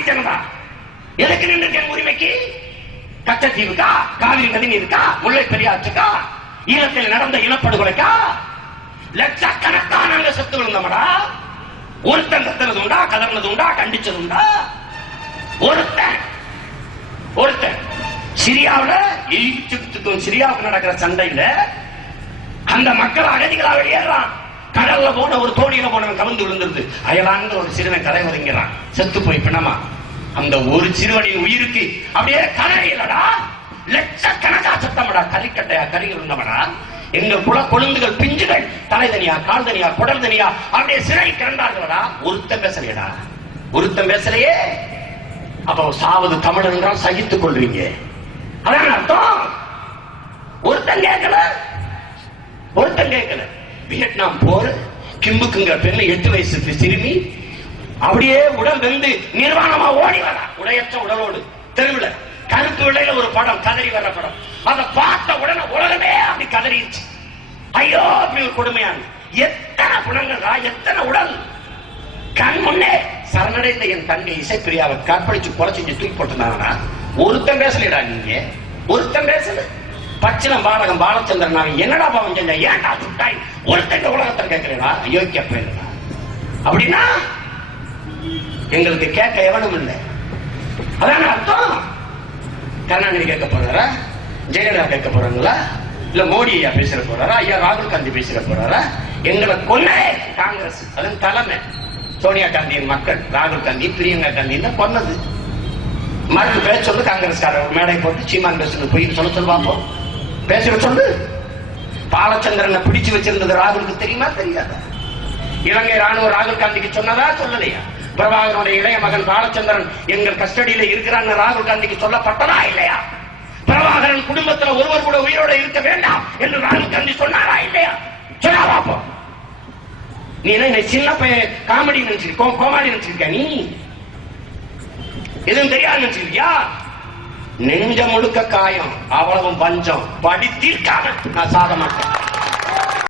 பாரதிய ஜனதா எதுக்கு நின்று உரிமைக்கு? கச்சத்தீவுக்கா, காவிரி நதிநீருக்கா, முல்லை பெரியாற்றுக்கா, ஈழத்தில் நடந்த இனப்படுகொலைக்கா? லட்சக்கணக்கான செத்து விழுந்தமடா. ஒருத்தன் கத்துறது உண்டா, கதர்னது உண்டா, கண்டிச்சது உண்டா? ஒருத்தன் சிரியாவில் ஈஜிப்துக்கும் சிரியாவுக்கு நடக்கிற சண்டையில அந்த மக்கள் அகதிகளா வெளியேறான். கடல்ல போன ஒரு தோணியில போனவன் கவிழ்ந்து விழுந்துருது. அயலாங்க ஒரு சிறுவன் கரை ஒதுங்கிறான், செத்து போய் பிணமா. அந்த ஒரு சிறுவனின் உயிருக்கு அப்படியே கரையிலடா லட்சக்கணக்கா சத்தமடா. கறிக்கட்டையா கறி இருந்தவடா. எங்கள் குல கொழுந்துகள் பிஞ்சுகள் தலை தனியா, கால் தனியா, குடல் தனியா அப்படியே சிறை கிடந்தார்களா. ஒருத்தன் பேசலையடா, ஒருத்தன் பேசலையே. அப்ப சாவது தமிழர் என்றால் சகித்துக் கொள்வீங்க, அதான் அர்த்தம். ஒருத்தன் கேட்கல, ஒருத்தன் கேட்கல. வியட்நாம் போர், கிம்புக்குங்கிற பெண்ணு 8 வயசு சிறுமி அப்படியே உடல் வெந்து நிர்வாணமா ஓடி வரா. உடையற்ற உடலோடு தெருவில் கருப்பு விலையில ஒரு படம், கதறி வர படம். அதை பார்த்த உடனே உலகமே அப்படி கதறிடுச்சு. ஐயோ அப்படி ஒரு கொடுமையான எத்தனை குணங்களா, எத்தனை உடல். கண் முன்னே சரணடைந்த என் தங்கை இசைப்பிரியாவை கற்பழிச்சு கொலை செஞ்சு தூக்கி போட்டுருந்தாங்கன்னா ஒருத்தன் பேசலடா. நீங்க ஒருத்தன் பேசல. பச்சிலம் பாலகம் பாலச்சந்திரன் என்னடா பாவம் செஞ்ச, ஏன்டா சுட்டாய், ஒருத்தங்க உலகத்தில் கேட்கிறா. அயோக்கிய பேருடா. அப்படின்னா எங்களுக்கு கேட்க எவனும் இல்லை, அதான அர்த்தம். கருணாநிதி கேட்க போறாரா, ஜெயலலிதா கேட்க போறாங்களா, இல்ல மோடி ஐயா பேசுற போறாரா, ஐயா ராகுல் காந்தி பேசுற போறாரா? எங்களை கொன்னே காங்கிரஸ், அதன் தலைமை சோனியா காந்தியின் மக்கள், ராகுல் காந்தி பிரியங்கா காந்தி கொன்னது. மறுத்து பேச சொல்லு, காங்கிரஸ்காரர் மேடை போட்டு சீமான் பேசுறது போய் சொல்ல பார்ப்போம். பேசுற சொல்லு. பாலச்சந்திரனை பிடிச்சு வச்சிருந்தது ராகுலுக்கு தெரியுமா தெரியாதா? இலங்கை ராணுவ ராகுல் காந்திக்கு சொன்னதா சொல்லலையா? பிரபாகரனுடைய இளைய மகன் பாலச்சந்திரன் எங்கள் கஸ்டடியில இருக்கிறான்னு ராகுல் காந்திக்கு சொல்லப்பட்டதா இல்லையா? பிரபாகரன் குடும்பத்தில் ஒருவர் கூட உயிரோட இருக்க வேண்டாம் என்று ராகுல் காந்தி சொன்னாரா இல்லையா? சொன்னா பாப்போம். நீ என்ன சின்ன பையன் காமெடி நினைச்சிருக்கோம், கோமாடி நினைச்சிருக்க, நீ எதுவும் தெரியாது நினைச்சிருக்கியா? நெஞ்ச முழுக்க காயம், அவ்வளவும் பஞ்சம். படித்திருக்காம நான் சாக மாட்டேன்.